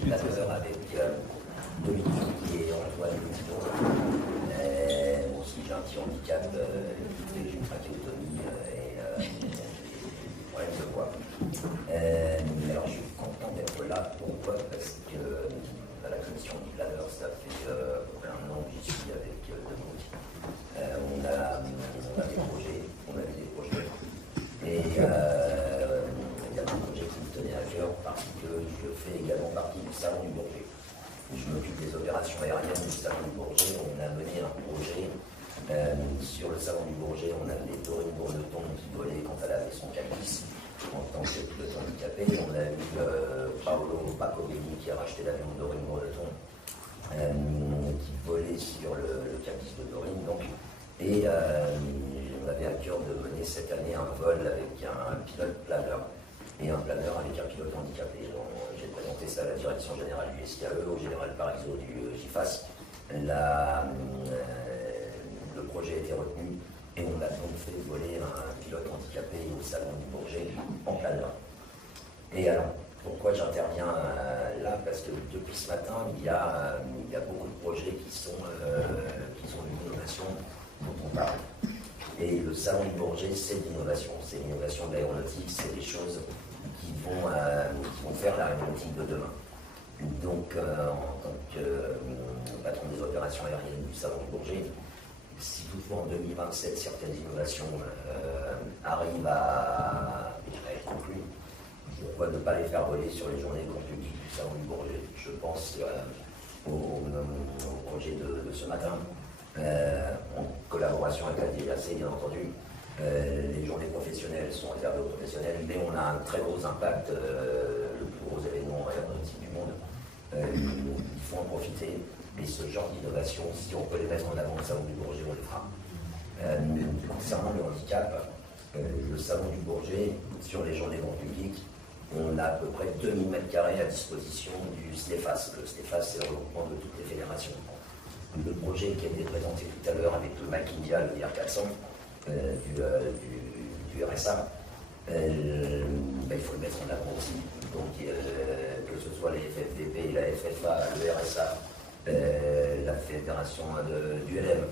planeur avec Dominique et Antoine Loutidon. Aussi, j'ai un petit handicap qui fait que j'ai une trachéotomie et des problèmes de voix. Alors, je suis content d'être là. Pourquoi? Parce que à la commission du planeur, ça fait un an que j'y suis avec Dominique. On a des projets, et il y a un projet qui me tenait à cœur parce que je fais également partie du Salon du Bourget. Je m'occupe des opérations aériennes du Salon du Bourget. On a mené un projet sur le Salon du Bourget. On avait Dorine Bourneton qui volait quand elle avait son cabis en tant que pilote handicapé. On a eu Paolo Pacobelli qui a racheté l'avion de Dorine Bourneton qui volait sur le cabis de Dorine. Donc, et on avait à cœur de mener cette année un vol avec un pilote planeur et un planeur avec un pilote handicapé. J'ai présenté ça à la direction générale du SKE, au général Parizeau du GIFAS. Le projet a été retenu et on a donc fait voler un pilote handicapé au Salon du Bourget en planeur. Et alors, pourquoi j'interviens là? Parce que depuis ce matin, il y a beaucoup de projets qui sont l'innovation dont on parle. Et le Salon du Bourget, c'est l'innovation. C'est l'innovation de l'aéronautique, c'est des choses qui vont faire l'aéronautique de demain. Donc, en tant que patron des opérations aériennes du Salon du Bourget, si toutefois en 2027 certaines innovations arrivent à être conclues, pourquoi ne pas les faire voler sur les journées grand public du Salon du Bourget? Je pense au projet de ce matin, en collaboration avec la DGAC, bien entendu. Les journées professionnelles sont réservées aux professionnels, mais on a un très gros impact, le plus gros événement aéronautique du monde. Il faut en profiter, et ce genre d'innovation, si on peut les mettre en avant au Salon du Bourget, on les fera. Concernant le handicap, le Salon du Bourget, sur les journées grand public, on a à peu près 2000 m² à disposition du STEFAS. Le STEFAS, c'est le regroupement de toutes les fédérations. Le projet qui a été présenté tout à l'heure avec le Mac India, le DR400 du RSA, il faut le mettre en avant aussi. Donc, que ce soit les FFVP, la FFA, le RSA, la fédération du LM,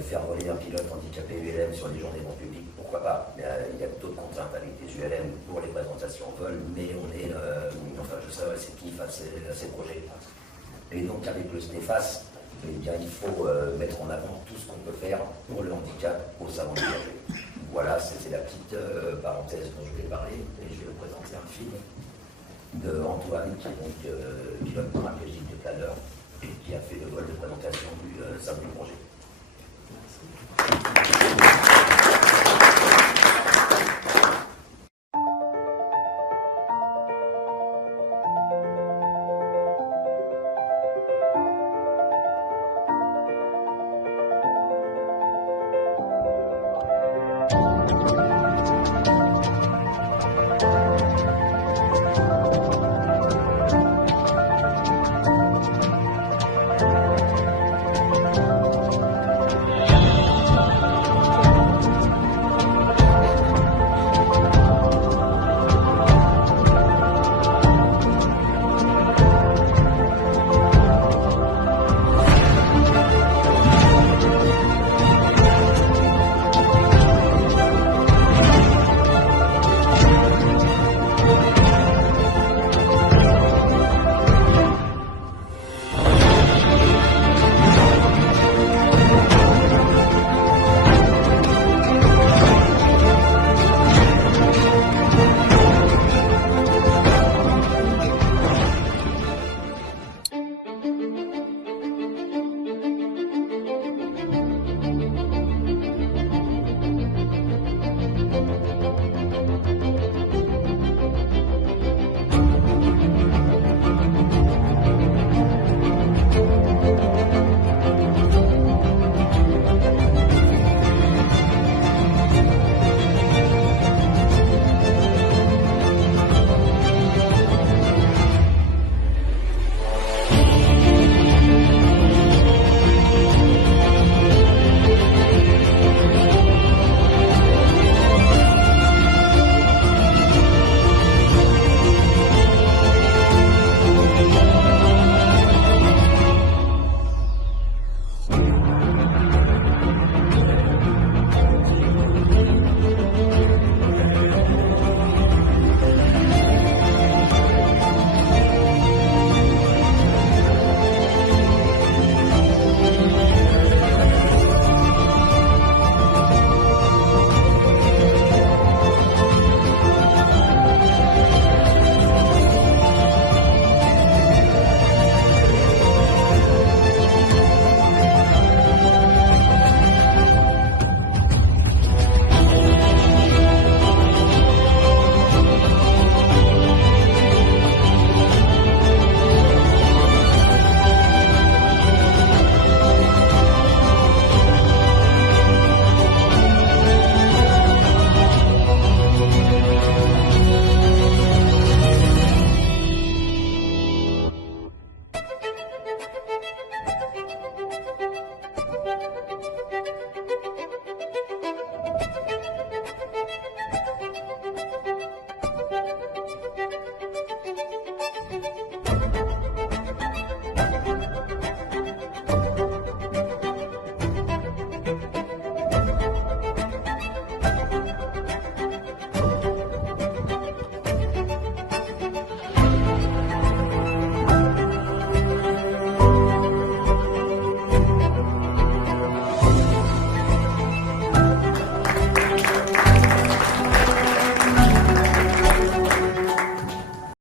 faire voler un pilote handicapé ULM sur les journées grand public, pourquoi pas? Il y a d'autres contraintes avec les ULM pour les présentations en vol, mais on est, je sais réceptif à ces projets. Et donc, avec le SNEFAS, eh bien, il faut mettre en avant tout ce qu'on peut faire pour le handicap au Salon du Bourget. Voilà, c'est la petite parenthèse dont je voulais parler, et je vais vous présenter un film de Antoine, qui est donc pilote paraplégique de planeur, et qui a fait le vol de présentation du Salon du Bourget.